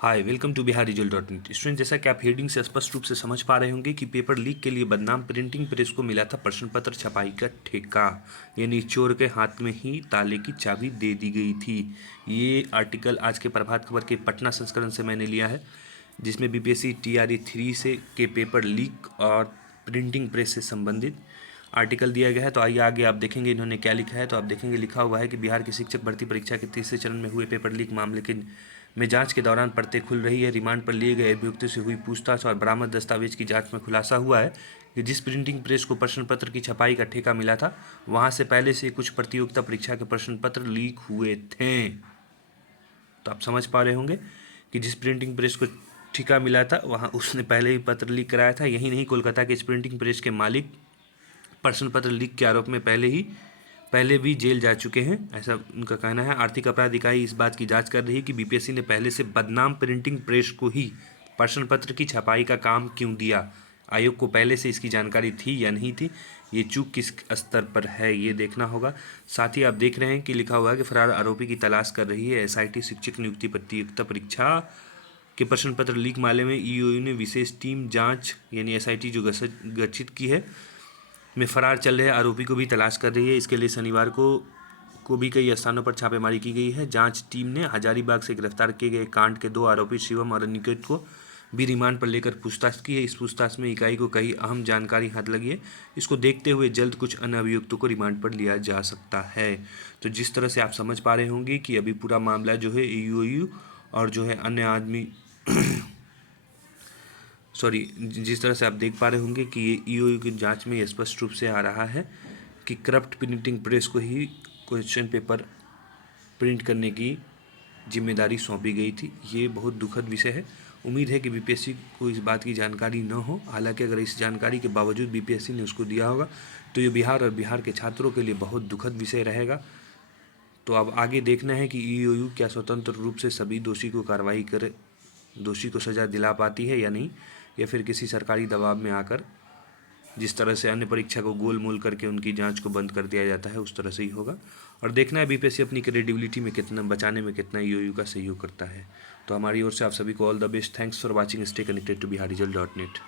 Hi welcome to Bihar result dot net. Student, जैसा कि आप हेडिंग से स्पष्ट रूप से समझ पा रहे होंगे कि पेपर लीक के लिए बदनाम प्रिंटिंग प्रेस को मिला था प्रश्न पत्र छपाई का ठेका, यानी चोर के हाथ में ही ताले की चाबी दे दी गई थी। ये आर्टिकल आज के प्रभात खबर के पटना संस्करण से मैंने लिया है, जिसमें बीपीएससी TRE 3 से के पेपर लीक और प्रिंटिंग प्रेस से संबंधित आर्टिकल दिया गया है। तो आइए आगे आप देखेंगे इन्होंने क्या लिखा है। तो आप देखेंगे लिखा हुआ है कि बिहार की शिक्षक भर्ती परीक्षा के तीसरे चरण में हुए पेपर लीक मामले के में जांच के दौरान परतें खुल रही है। रिमांड पर लिए गए अभियुक्तों से हुई पूछताछ और बरामद दस्तावेज की जांच में खुलासा हुआ है कि जिस प्रिंटिंग प्रेस को प्रश्न पत्र की छपाई का ठेका मिला था, वहां से पहले से कुछ प्रतियोगिता परीक्षा के प्रश्न पत्र लीक हुए थे। तो आप समझ पा रहे होंगे कि जिस प्रिंटिंग प्रेस को ठेका मिला था वहाँ उसने पहले ही पत्र लीक कराया था। यही नहीं, कोलकाता के इस प्रिंटिंग प्रेस के मालिक प्रश्न पत्र लीक के आरोप में पहले भी जेल जा चुके हैं, ऐसा उनका कहना है। आर्थिक अपराध इकाई इस बात की जांच कर रही है कि बीपीएससी ने पहले से बदनाम प्रिंटिंग प्रेस को ही प्रश्न पत्र की छपाई का काम क्यों दिया। आयोग को पहले से इसकी जानकारी थी या नहीं थी, ये चूक किस स्तर पर है ये देखना होगा। साथ ही आप देख रहे हैं कि लिखा हुआ है कि फरार आरोपी की तलाश कर रही है एसआईटी शिक्षक नियुक्ति प्रतियोगिता परीक्षा के प्रश्न पत्र लीक मामले में ईओयू ने विशेष टीम जांच यानी एसआईटी जो गठित की है में फरार चल रहे आरोपी को भी तलाश कर रही है। इसके लिए शनिवार को भी कई स्थानों पर छापेमारी की गई है। जांच टीम ने हजारीबाग से गिरफ्तार किए गए कांड के 2 आरोपी शिवम और अनिकेत को भी रिमांड पर लेकर पूछताछ की है। इस पूछताछ में इकाई को कई अहम जानकारी हाथ लगी है। इसको देखते हुए जल्द कुछ अन्य अभियुक्तों को रिमांड पर लिया जा सकता है। तो जिस तरह से आप समझ पा रहे होंगे कि अभी पूरा मामला जो है ईओयू और जो है अन्य आदमी जिस तरह से आप देख पा रहे होंगे कि ये ईओयू की जांच में स्पष्ट रूप से आ रहा है कि करप्ट प्रिंटिंग प्रेस को ही क्वेश्चन पेपर प्रिंट करने की जिम्मेदारी सौंपी गई थी। ये बहुत दुखद विषय है। उम्मीद है कि बीपीएससी को इस बात की जानकारी न हो। हालांकि अगर इस जानकारी के बावजूद बीपीएससी ने उसको दिया होगा तो ये बिहार और बिहार के छात्रों के लिए बहुत दुखद विषय रहेगा। तो अब आगे देखना है कि ईओयू क्या स्वतंत्र रूप से सभी दोषी को कार्रवाई करे, दोषी को सज़ा दिला पाती है या नहीं, या फिर किसी सरकारी दबाव में आकर जिस तरह से अन्य परीक्षा को गोल मोल करके उनकी जांच को बंद कर दिया जाता है उस तरह से ही होगा। और देखना है बीपीएससी अपनी क्रेडिबिलिटी में कितना बचाने में कितना ईओयू का सहयोग करता है। तो हमारी ओर से आप सभी को all the best. Thanks for watching. Stay connected to Bihar result dot net.